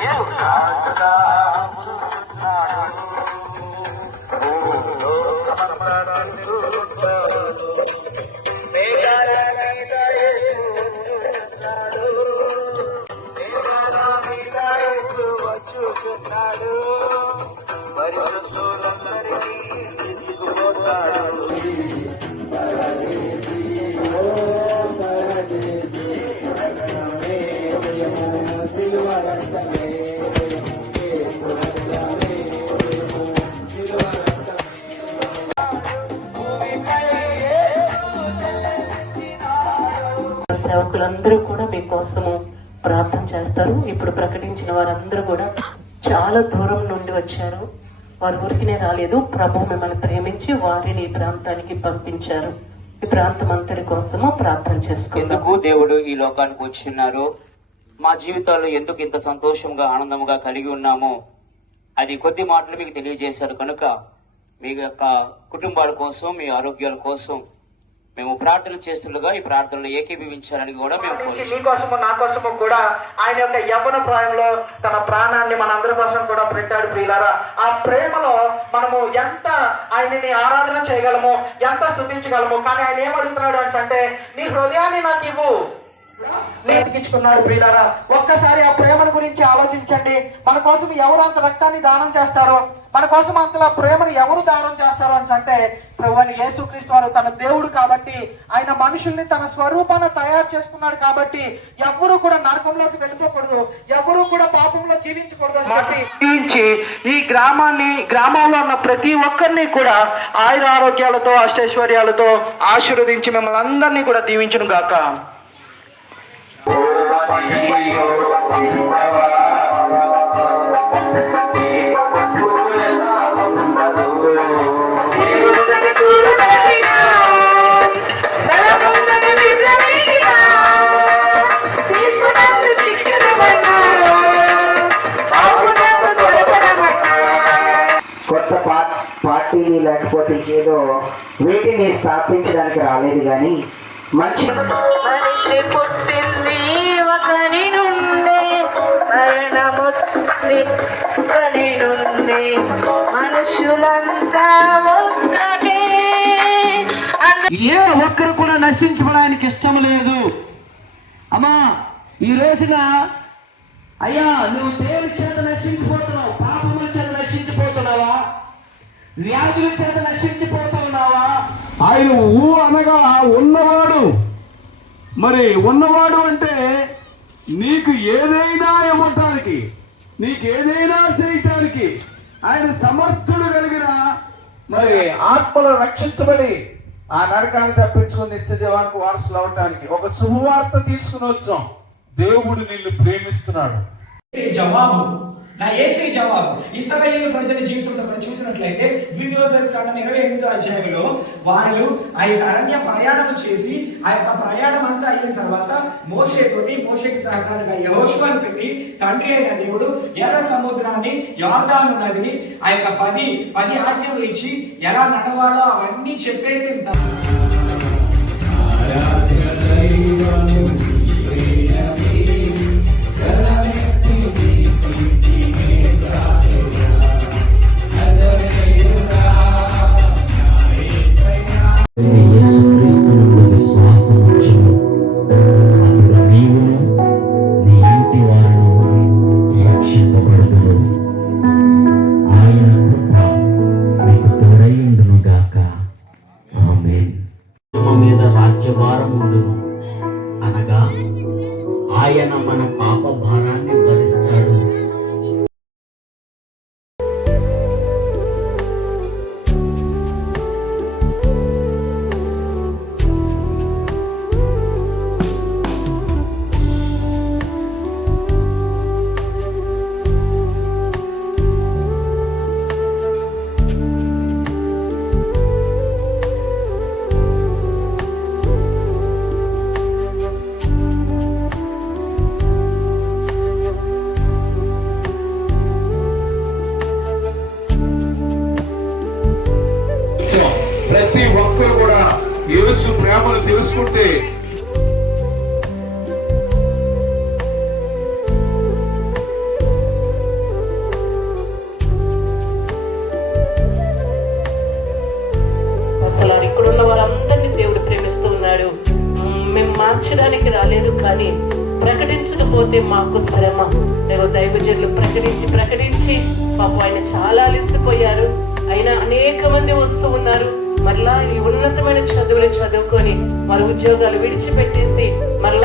you. సేవకులందరూ కూడా మీకోసము ప్రార్థన చేస్తారు. ఇప్పుడు ప్రకటించిన వారందరూ కూడా చాలా దూరం నుండి వచ్చారు. వారి ఊరికినే రాలేదు. ప్రభు మిమ్మల్ని ప్రేమించి వారిని ఈ ప్రాంతానికి పంపించారు. ఈ ప్రాంతం అంతటి కోసము ప్రార్థన చేసుకుందాం. ఎందుకు దేవుడు ఈ లోకానికి వచ్చిన్నారు మా జీవితాల్లో ఎందుకు ఇంత సంతోషంగా ఆనందంగా కలిగి ఉన్నామో? అది కొద్ది మాటలు మీకు తెలియజేశారు. కనుక మీ యొక్క కుటుంబాల కోసం మీ ఆరోగ్యాల కోసం మేము ప్రార్థన చేస్తుండగా ఈ ప్రార్థనలు ఏకీభవించాలని కూడా మేము నీ కోసము నా కోసము కూడా ఆయన యొక్క యవ్వన ప్రాయంలో తన ప్రాణాన్ని మనందరి కోసం కూడా పెట్టాడు ప్రియులారా. ఆ ప్రేమలో మనము ఎంత ఆయనని ఆరాధన చేయగలము ఎంత స్థుతించగలము కానీ ఆయన ఏం అడుగుతున్నాడు అనేసి అంటే నీ హృదయాన్ని నాకు ఇవ్వు. నేతికించుకున్నాడు ప్రియులారా. ఒక్కసారి ఆ ప్రేమను గురించి ఆలోచించండి. మన కోసం ఎవరు అంత రక్తాన్ని దానం చేస్తారో మన కోసం అంతలా ప్రేమను ఎవరు దానం చేస్తారో అని అంటే ప్రభు అని యేసుక్రీస్తు వారు తన దేవుడు కాబట్టి ఆయన మనుషుల్ని తన స్వరూపాన తయారు చేసుకున్నాడు కాబట్టి ఎవ్వరూ కూడా నరకంలోకి వెళ్ళిపోకూడదు ఎవరూ కూడా పాపంలో జీవించకూడదు అని చెప్పి జీవించి ఈ గ్రామాన్ని గ్రామంలో ఉన్న ప్రతి ఒక్కరిని కూడా ఆయుర ఆరోగ్యాలతో అష్టైశ్వర్యాలతో ఆశీర్వదించి మిమ్మల్ని అందరినీ కూడా దీవించును గాక ఏదో వీటిని స్థాపించడానికి రాలేదు కానీ మంచి మనిషి పుట్టింది ఒకరి నుండి మరణమొచ్చింది ఒకరి నుండి. మనుషులంతా ఒక్కటే. అందు ఏ ఒక్కరు కూడా నశించుకోవడానికి ఇష్టం లేదు. అమ్మా ఈ రోజున అయ్యా నువ్వు దేవుడి చేత నశించిపోతున్నావు వ్యాధుల చేత నశించిపోతున్నావా ఆయన ఊ అనగా ఉన్నవాడు. మరి ఉన్నవాడు అంటే నీకు ఏదైనా ఇవ్వటానికి నీకు ఏదైనా చేయటానికి ఆయన సమర్థుడు కలిగిన మరి ఆత్మలు రక్షించబడి ఆ నరకాన్ని తప్పించుకుని నిత్య జీవానికి వారసులు అవటానికి ఒక శుభవార్త తీసుకుని వచ్చాం. దేవుడు నిన్ను ప్రేమిస్తున్నాడు. జవాబు నా ఏసీ జవాబు. ఇస్రాయేల్ ప్రజల జీవితంలో మనం చూసినట్లయితే ద్వితీయోపదేశ కాండం ఇరవై ఎనిమిదో అధ్యాయంలో వాళ్ళు ఆ యొక్క అరణ్య ప్రయాణం చేసి ఆ యొక్క ప్రయాణం అంతా అయిన తర్వాత మోషేతోటి మోషేకి సహకారంగా యహోష్వాన్ని పెట్టి తండ్రి అయిన దేవుడు ఎర్ర సముద్రాన్ని యోర్దాను నదిని ఆ యొక్క పది పది ఆజ్ఞలు ఇచ్చి ఎలా నడవాలో అవన్నీ చెప్పేసిన తర్వాత అనగా ఆయన మన పాప భారాన్ని ఒక్కరు కూడా యేసు ప్రేమను తెలుసుకుంటే అసలు ఇక్కడున్న వారందరినీ దేవుడు ప్రేమిస్తున్నాడు. మ్మ్, మేము మార్చడానికి రాలేదు కానీ ప్రకటించడం ప్రకటించకపోతే మాకు శ్రమ. నేను దైవజనులు ప్రకటించి ప్రకటించి పాపం ఆయన చాలా అలిసిపోయారు. అయినా అనేక మంది వస్తూ ఉన్నారు. మరలా ఈ ఉన్నతమైన చదువులు చదువుకొని వారి ఉద్యోగాలు విడిచిపెట్టేసి మరలా